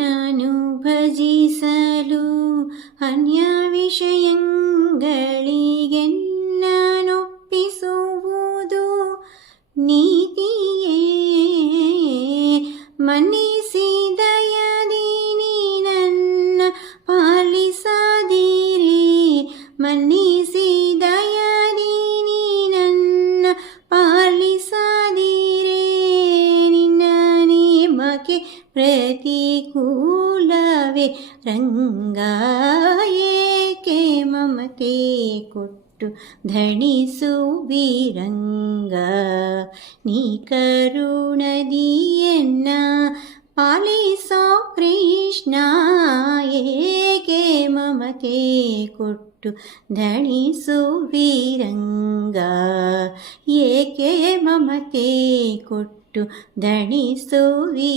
ನಿನ್ನನು ಭಜಿಸಲು ಅನ್ಯ ವಿಷಯಗಳಿಗೆನ್ನನೊಪ್ಪಿಸುವುದು ನೀತಿಯೇ. ಮನ್ನಿಸಿ ದಯದಿ ನೀ ನನ್ನ ಪಾಲಿಸದಿರೆ, ಮನ್ನಿಸಿ ದಯದಿ ನೀ ನನ್ನ ಪಾಲಿಸದಿರೆ, ನಿನ್ನ ನೇಮಕ್ಕೆ ಪ್ರತಿಕೂಲವೇ ರಂಗ. ಏಕೆ ಮಮತೆ ಕೊಟ್ಟು ಧಣಿಸುವಿರಂಗ, ನೀ ಕರುಣದಿಯನ್ನ ಪಾಲಿಸೋ ಕೃಷ್ಣ. ಏಕೆ ಮಮತೆ ಕೊಟ್ಟು ಧಣಿಸುವಿರಂಗ, ಏಕೆ ಮಮತೆ ಕೊಟ್ಟು ಧಣಿಸುವಿ